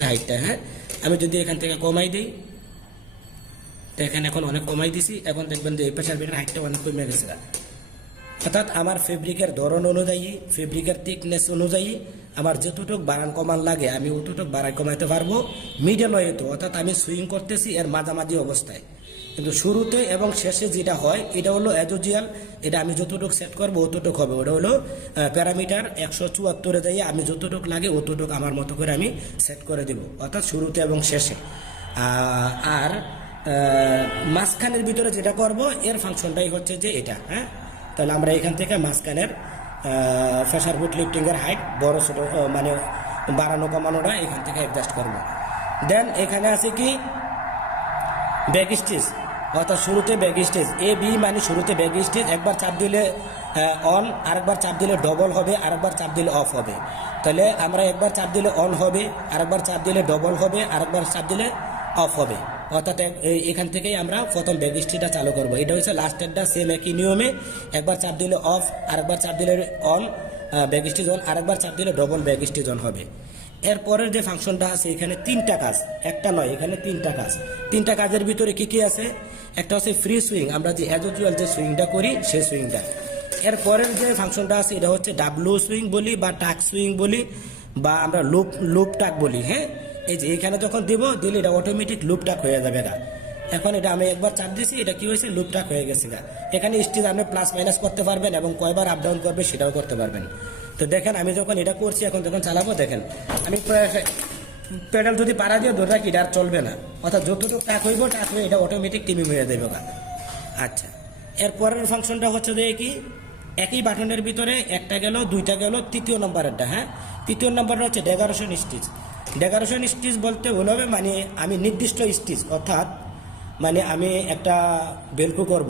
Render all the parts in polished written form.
হাইটটা। হ্যাঁ, আমি যদি এখান থেকে কমাই দিই, দেখেন এখন অনেক কমাই দিছি, এখন দেখবেন যে এই প্রেসার বেডের হাইটটা অনেক কমে গেছে। অর্থাৎ আমার ফেব্রিকের ধরন অনুযায়ী, ফেব্রিকের থিকনেস অনুযায়ী আমার যতটুকু বাড়ান কমান লাগে আমি অতটুকু বাড়াই কমাইতে পারবো মিডল ওয়েতে। অর্থাৎ আমি সুইং করতেছি এর মাঝামাঝি অবস্থায়, কিন্তু শুরুতে এবং শেষে যেটা হয় এটা হলো অ্যাজোজিয়াল। এটা আমি যতটুকু সেট করবো অতটুকু হবে। ওটা হলো প্যারামিটার 174-এ যাই আমি যতটুকু লাগে অতটুকু আমার মতো করে আমি সেট করে দেব, অর্থাৎ শুরুতে এবং শেষে। আর মাঝখানের ভিতরে যেটা করব এর ফাংশনটাই হচ্ছে যে এটা। হ্যাঁ, তাহলে আমরা এখান থেকে মাঝখানের প্রেসার ফুট লিফটিংয়ের হাইট বড় ছোট মানে বাড়ানো কমানোটা এখান থেকে অ্যাডজাস্ট করব। দেন এখানে আছে কি ব্যাক স্টিচ, অর্থাৎ শুরুতে ব্যাক স্টিচ এ বি, মানে শুরুতে ব্যাক স্টিচ একবার চাপ দিলে অন, আরেকবার চাপ দিলে ডবল হবে, আরেকবার চাপ দিলে অফ হবে। তাহলে আমরা একবার চাপ দিলে অন হবে, আরেকবার চাপ দিলে ডবল হবে, আরেকবার চাপ দিলে অফ হবে। অর্থাৎ এখান থেকেই আমরা প্রথম ব্যাক স্টিচটা চালু করব। এটা হচ্ছে লাস্টেরটা, সেম একই নিয়মে একবার চাপ দিলে অফ, আরেকবার চাপ দিলে অন ব্যাক স্টিচ অন, আরেকবার চাপ দিলে ডবল ব্যাক স্টিচ অন হবে। এরপরের যে ফাংশনটা আছে এখানে তিনটা কাজ, একটা নয়, এখানে তিনটা কাজ। তিনটা কাজের ভিতরে কি কি আছে? একটা হচ্ছে ফ্রি সুইং, আমরা যে অ্যাজোজুয়াল যে সুইংটা করি সেই সুইংটা। এরপরের যে ফাংশনটা আছে এটা হচ্ছে ডাব্লু সুইং বলি বা টাক সুইং বলি বা আমরা লুপ টাক বলি। হ্যাঁ, এই যে এখানে যখন দিব দিলে এটা অটোমেটিক লুপ টাক হয়ে যাবে না। এখন এটা আমি একবার চাপ দিয়েছি, এটা কি হয়েছে লুপ টাক হয়ে গেছে। এখানে স্টিচ আপনি প্লাস মাইনাস করতে পারবেন এবং কয়বার আপ ডাউন করবে সেটাও করতে পারবেন। তো দেখেন আমি যখন এটা করছি, এখন যখন চালাবো দেখেন আমি পেডাল যদি পাড়া দিয়ে ধরে রাখি এটা আর চলবে না, অর্থাৎ যতটুকু টাক হইব টাক হয়ে এটা অটোমেটিক টিমিং হয়ে যাবে। আচ্ছা, এরপরের ফাংশনটা হচ্ছে যে কি একই বাটনের ভিতরে একটা গেল, দুইটা গেল, তৃতীয় নম্বরেরটা। হ্যাঁ, তৃতীয় নম্বরটা হচ্ছে ডেকোরেশন স্টিচ। ডেকোরেশন স্টিচ বলতে বলবে মানে আমি নির্দিষ্ট স্টিচ, অর্থাৎ মানে আমি একটা বেলকু করব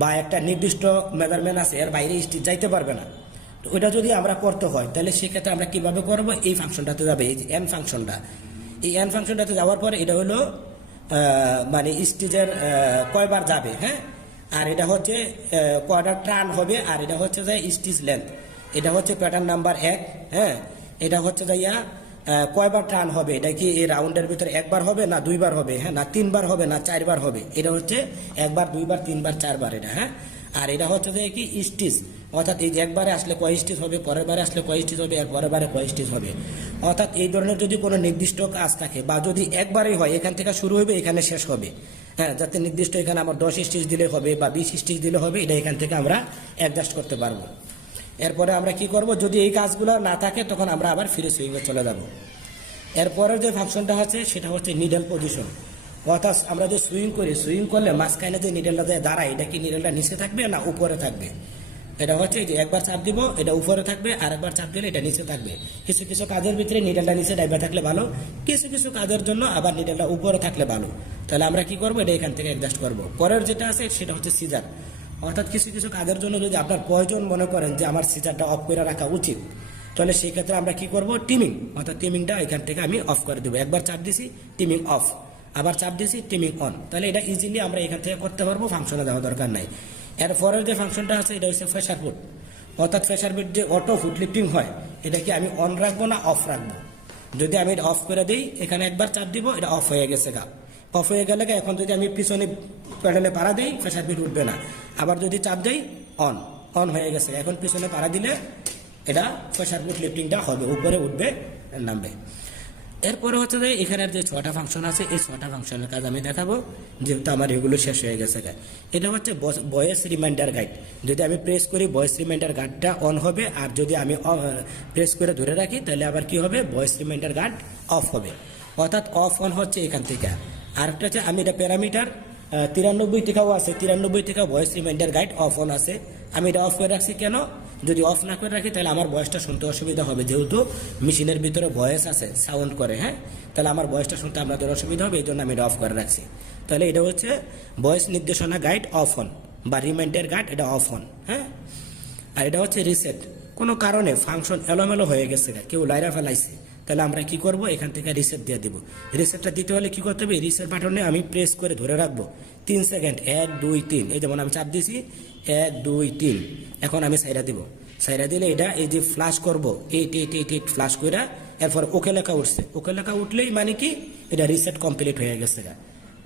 বা একটা নির্দিষ্ট মেজারমেন্ট আছে এর বাইরে স্টিচ যাইতে পারবে না। তো ওইটা যদি আমরা করতে হয় তাহলে সেক্ষেত্রে আমরা কিভাবে করব? এই ফাংশনটাতে যাবে, এই যে এন ফাংশনটা। এই এন ফাংশনটাতে যাওয়ার পরে এটা হলো মানে স্টিচের কয়বার যাবে। হ্যাঁ, আর এটা হচ্ছে কয়টা টার্ন হবে, আর এটা হচ্ছে যে স্টিচ লেন্থ। এটা হচ্ছে প্যাটার্ন নাম্বার 1। হ্যাঁ, এটা হচ্ছে যাইয়া কয়বার টার্ন হবে, এটা কি এই রাউন্ডের ভিতরে একবার হবে না দুইবার হবে, হ্যাঁ না তিনবার হবে না চারবার হবে। এটা হচ্ছে একবার, দুইবার, তিনবার, চারবার এটা। হ্যাঁ, আর এটা হচ্ছে যে কি স্টিচ, অর্থাৎ এই যে একবারে আসলে কয় স্টিচ হবে, পরের বারে আসলে কয় স্টিচ হবে, আর পরের বারে কয় স্টিচ হবে। অর্থাৎ এই ধরনের যদি কোনো নির্দিষ্ট কাজ থাকে বা যদি একবারই হয় এখান থেকে শুরু হবে এখানে শেষ হবে। হ্যাঁ, যাতে নির্দিষ্ট এখানে আমার 10 স্টিচ দিলে হবে বা 20 স্টিচ দিলে হবে, এটা এখান থেকে আমরা অ্যাডজাস্ট করতে পারবো। এরপরে আমরা কি করব? যদি এই কাজগুলো না থাকে তখন আমরা আবার ফ্রি সুইংয়ে চলে যাব। এরপরের যে ফাংশনটা আছে সেটা হচ্ছে নিডল পজিশন, অর্থাৎ আমরা যে সুইং করি, সুইং করলে মাঝখানে যে নিডলটা যে দাঁড়ায় এটা কি নিডলটা নিচে থাকবে না উপরে থাকবে? এটা হচ্ছে যে একবার চাপ দিব এটা উপরে থাকবে, আর একবার চাপ দিলে এটা নিচে থাকবে। কিছু কিছু কাজের ভিতরে নিডলটা নিচে ডাইবা থাকলে ভালো, কিছু কিছু কাজের জন্য আবার নিডলটা উপরে থাকলে ভালো। তাহলে আমরা কি করব? এটা এখান থেকে অ্যাডজাস্ট করব। পরের যেটা আছে সেটা হচ্ছে সিজার, অর্থাৎ কিছু কিছু কাজের জন্য যদি আপনার প্রয়োজন মনে করেন যে আমার সিজারটা অফ করে রাখা উচিত, তাহলে সেই ক্ষেত্রে আমরা কি করব? টিমিং, অর্থাৎ টিমিংটা এখান থেকে আমি অফ করে দেবো। একবার চাপ দিছি টিমিং অফ, আবার চাপ দিছি টিমিং অন। তাহলে এটা ইজিলি আমরা এখান থেকে করতে পারবো, ফাংশনে দেওয়া দরকার নাই। এরপরের যে ফাংশনটা আছে এটা হচ্ছে প্রেসার ফুট, অর্থাৎ প্রেসার ফুট যে অটো ফুট লিফটিং হয় এটা কি আমি অন রাখবো না অফ রাখবো? যদি আমি এটা অফ করে দিই, এখানে একবার চাপ দিব এটা অফ হয়ে গেছে অফ হয়ে গেলে এখন যদি আমি পিছনে প্যাডেলে পাড়া দিই প্রেসার ফুট উঠবে না, আবার যদি চাপ দেই অন, অন হয়ে গেছে। এখন পিছনে পাড়া দিলে এটা প্রেসার ফুট লিফটিংটা হবে, উপরে উঠবে নামবে। এরপরে হচ্ছে যে এখানের যে 6টা ফাংশন আছে এই 6টা ফাংশনের কাজ আমি দেখাবো, যেহেতু আমার এগুলো শেষ হয়ে গেছে। এটা হচ্ছে ভয়েস রিমাইন্ডার গাইড। যদি আমি প্রেস করি ভয়েস রিমাইন্ডার গার্ডটা অন হবে, আর যদি আমি প্রেস করে ধরে রাখি তাহলে আবার কি হবে? ভয়েস রিমাইন্ডার গার্ড অফ হবে, অর্থাৎ অফ অন হচ্ছে এখান থেকে। আরেকটা হচ্ছে আমি এটা প্যারামিটার 93 থেকেও আছে, 93 থেকে voice reminder guide of on আছে। আমি এটা অফ করে রাখছি কেন? যদি অফ না করে রাখি তাহলে আমার ভয়েসটা শুনতে অসুবিধা হবে, যেহেতু মেশিনের ভিতরে ভয়েস আছে সাউন্ড করে। হ্যাঁ, তাহলে আমার ভয়েসটা শুনতে আপনাদের অসুবিধা হবে, এই জন্য আমি এটা অফ করে রাখছি। তাহলে এটা হচ্ছে ভয়েস নির্দেশনা গাইড অফ অন বা রিমাইন্ডার গাইড, এটা অফ অন। হ্যাঁ, আর এটা হচ্ছে রিসেট, কোনো কারণে ফাংশন এলোমেলো হয়ে গেছে, কেউ লাইরা ফেলাইছে, তাহলে আমরা কি করব? এখান থেকে রিসেট দিয়ে দেবো। রিসেটটা দিতে হলে কি করতে হবে? রিসেট বাটনে আমি প্রেস করে ধরে রাখবো 3 সেকেন্ড, 1 2 3। এই যেমন আমি চাপ দিছি 1 2 3, এখন আমি সাইরা দিব। সাইরা দিলে এটা এই যে ফ্লাশ করবো 8 8 8 8 ফ্লাশ করে এরপর ওকে লেখা উঠছে, ওকে লেখা উঠলেই মানে কি এটা রিসেট কমপ্লিট হয়ে গেছে।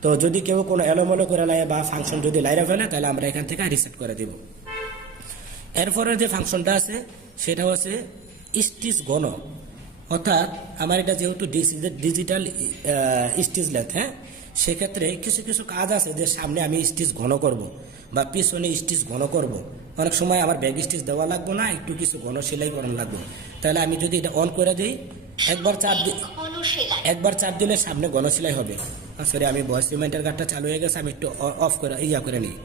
তো যদি কেউ কোনো এলোমেলো করে নেয় বা ফাংশন যদি লাইরা ফেলে তাহলে আমরা এখান থেকে রিসেট করে দিব। এরপরে যে ফাংশনটা আছে সেটা হচ্ছে স্টিচ ঘন, অর্থাৎ আমার এটা যেহেতু ডিজিটাল স্টিচ লেথ, হ্যাঁ, সেক্ষেত্রে কিছু কিছু কাজ আছে যে সামনে আমি স্টিচ ঘন করব বা পিছনে স্টিচ ঘন করব। অনেক সময় আমার ব্যাগ স্টিচ দেওয়া লাগবে না, একটু কিছু ঘন সেলাই করানো লাগবে। তাহলে আমি যদি এটা অন করে দিই, একবার চাপ দিলে সামনে ঘন সেলাই হবে। সরি, আমি ভয়েস রিমাইন্ডার কার্ডটা চালু হয়ে গেছে, আমি একটু অফ করে করে নিই।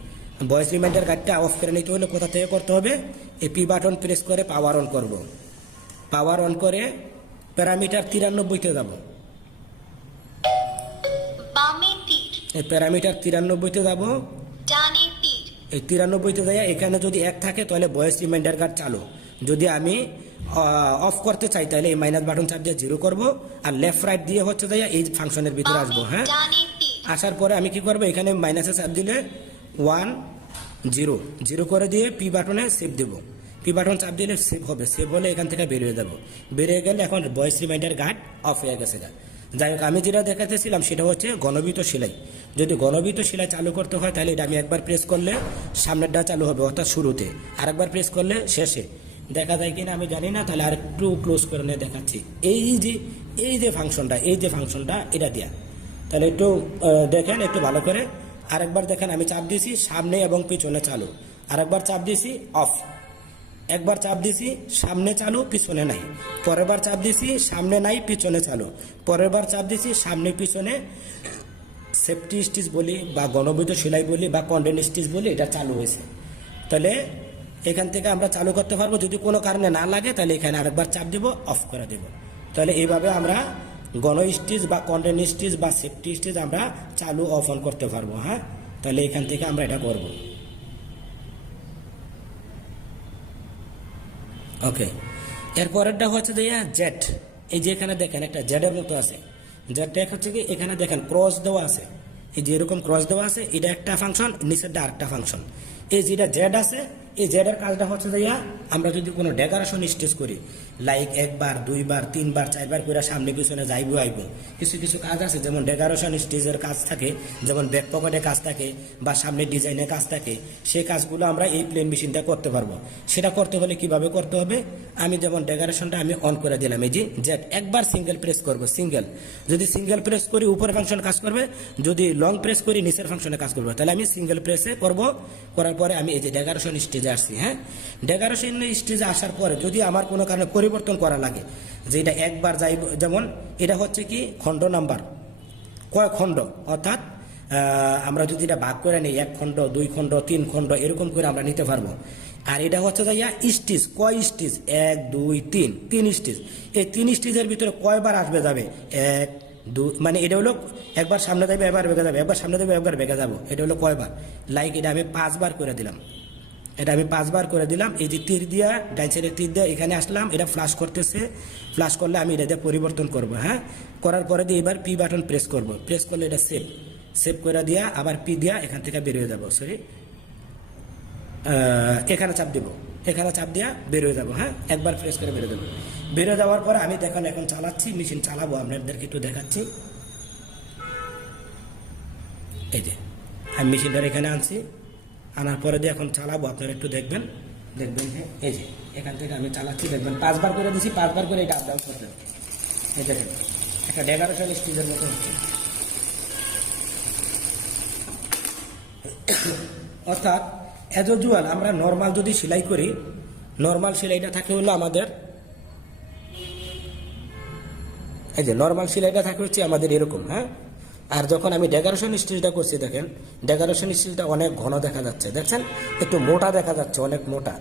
ভয়েস রিমাইন্ডার কার্ডটা অফ করে নিতে হলে কোথা থেকে করতে হবে, এই পি বাটন প্রেস করে পাওয়ার অন করব। পাওয়ার অন করে প্যারামিটার 93-তে যাব। এই প্যারামিটার 93-তে যাব। এই 93-তে যাই, এখানে যদি 1 থাকে তাহলে ভয়েস রিমাইন্ডার কার্ড চালু। যদি আমি অফ করতে চাই তাহলে এই মাইনাস বাটন চাপ দিয়ে 0 করব, আর লেফট রাইট দিয়ে হচ্ছে যাই এই ফাংশনের ভিতরে আসবো। হ্যাঁ, আসার পরে আমি কি করব, এখানে মাইনাসে চাপ দিলে 1 0 0 করে দিয়ে পি বাটনে সেভ দেব। পি বাটন চাপ দিলে সেভ হবে, সেভ হলে এখান থেকে বেরিয়ে যাব। বেরিয়ে গেলে এখন ভয়েস রিমাইন্ডার গার্ড অফ হয়ে গেছে। যাই হোক, আমি যেটা দেখাতেছিলাম সেটা হচ্ছে ঘনবৃত্ত সেলাই। যদি ঘনবৃত্ত সেলাই চালু করতে হয় তাহলে এটা আমি একবার প্রেস করলে সামনেরটা চালু হবে, অর্থাৎ শুরুতে, আর একবার প্রেস করলে শেষে। দেখা যায় কিনা আমি জানি না, তাহলে আর একটু ক্লোজ করে নিয়ে দেখাচ্ছি। এই যে ফাংশনটা এটা দেয়া, তাহলে একটু দেখেন একটু ভালো করে। আরেকবার দেখেন, আমি চাপ দিয়েছি সামনে এবং পিছনে চালু, আরেকবার চাপ দিয়েছি অফ, একবার চাপ দিয়েছি সামনে চালু পিছনে নাই, পরের বার চাপ দিয়েছি সামনে নাই পিছনে চালু, পরের বার চাপ দিয়েছি সামনে পিছনে সেফটি স্টিচ বলি বা ঘনবৃত্ত সেলাই বলি বা কন্ডেন স্টিচ বলি, এটা চালু হয়েছে। তাহলে এখান থেকে আমরা চালু করতে পারবো। যদি কোনো কারণে না লাগে তাহলে এখানে আরেকবার চাপ দিব, অফ করে দেব। তাহলে এইভাবে আমরা ঘন স্টিচ বা কন্ডেন স্টিচ বা সেফটি স্টিচ আমরা চালু অফ অন করতে পারবো। হ্যাঁ, তাহলে এখান থেকে আমরা এটা করব। ওকে, এরপরেরটা হচ্ছে যে জেড। এই যে এখানে দেখেন একটা জেডের মতো আছে, জেডটা হচ্ছে কি এখানে দেখেন ক্রস দেওয়া আছে, এই যে এরকম ক্রস দেওয়া আছে, এটা একটা ফাংশন, নিচেরটা আরেকটা ফাংশন। এই যেটা জেড আছে, এই জেডের কাজটা হচ্ছে যে আমরা যদি কোনো ডেকোরেশন স্টেজ করি, লাইক 1 বার 2 বার 3 বার 4 বার করে সামনে পিছনে যাইবো আইব, কিছু কিছু কাজ আছে যেমন ডেকোরেশন স্টেজের কাজ থাকে, যেমন ব্যাক পকেটের কাজ থাকে বা সামনে ডিজাইনের কাজ থাকে, সেই কাজগুলো আমরা এই প্লেন মেশিনটা করতে পারবো। সেটা করতে হলে কিভাবে করতে হবে, আমি যেমন ডেকোরেশনটা আমি অন করে দিলাম, এই যে জেড, একবার সিঙ্গেল প্রেস করব, সিঙ্গেল। যদি সিঙ্গেল প্রেস করি উপরের ফাংশন কাজ করবে, যদি লং প্রেস করি নিচের ফাংশনে কাজ করবে। তাহলে আমি সিঙ্গেল প্রেসে করব, করার পরে আমি এই যে ডেকোরেশন স্টেজে আসছি। হ্যাঁ, ডেকোরেশন স্টেজে আসার পরে যদি আমার কোনো কারণে পরিবর্তন করা লাগে, যে এটা একবার যাই, যেমন এটা হচ্ছে কি খণ্ড নাম্বার, কয় খণ্ড, অর্থাৎ আমরা যদি এটা ভাগ করে নিই 1 খণ্ড 2 খণ্ড 3 খণ্ড এরকম করে আমরা নিতে পারবো। আর এটা হচ্ছে যাইয়া স্টিচ, কয় স্টিচ, 1 2 3 3 স্টিচ। এই 3 স্টিচের ভিতরে কয়বার আসবে যাবে, 1 2, মানে এটা হলো একবার সামনে যাবে এবার বেগে যাবে, একবার সামনে যাবে একবার বেগে যাবো, এটা হলো কয়বার। লাইক এটা আমি 5 বার করে দিলাম, এটা আমি 5 বার করে দিলাম। এই যে তীর দিয়া, ডাইন সাইডের তীর দিয়ে এখানে আসলাম, এটা ফ্লাশ করতেছে, ফ্লাশ করলে আমি এটা দিয়ে পরিবর্তন করবো। হ্যাঁ, করার পরে দিয়ে এবার পি বাটন প্রেস করব, প্রেস করলে এটা সেভ করে দিয়া আবার পি দিয়া এখান থেকে বেরিয়ে যাবো। সরি, এখানে চাপ দিব, এখানে চাপ দিয়া বেরিয়ে যাবো। হ্যাঁ, একবার প্রেস করে বেরিয়ে যাবো। বেরিয়ে যাওয়ার পরে আমি দেখুন এখন চালাচ্ছি, মেশিন চালাবো, আপনাদেরকে একটু দেখাচ্ছি। এই যে আমি মেশিনটা এখানে আনছি, আনার পরে দিয়ে এখন চালাবো, আপনারা একটু দেখবেন যে এই যে এখান থেকে আমি চালাচ্ছি, দেখবেন 5 বার করে দিচ্ছি, 5 বার করে এটা আপ ডাউন করতে হবে। এই দেখেন একটা ডেকোরেশন স্টেজের মতো হচ্ছে। অর্থাৎ অ্যাজ ইউজুয়াল আমরা নর্মাল যদি সেলাই করি, নর্মাল সেলাইটা থাকে হলো আমাদের, এই যে নর্মাল সেলাইটা থাকে হচ্ছে আমাদের এরকম। হ্যাঁ, আর যখন আমি ডেকোরেশন স্টিচটা করছি, দেখেন ডেকোরেশন স্টিচটা অনেক ঘন দেখা যাচ্ছে, দেখছেন একটু মোটা দেখা যাচ্ছে, অনেক মোটা।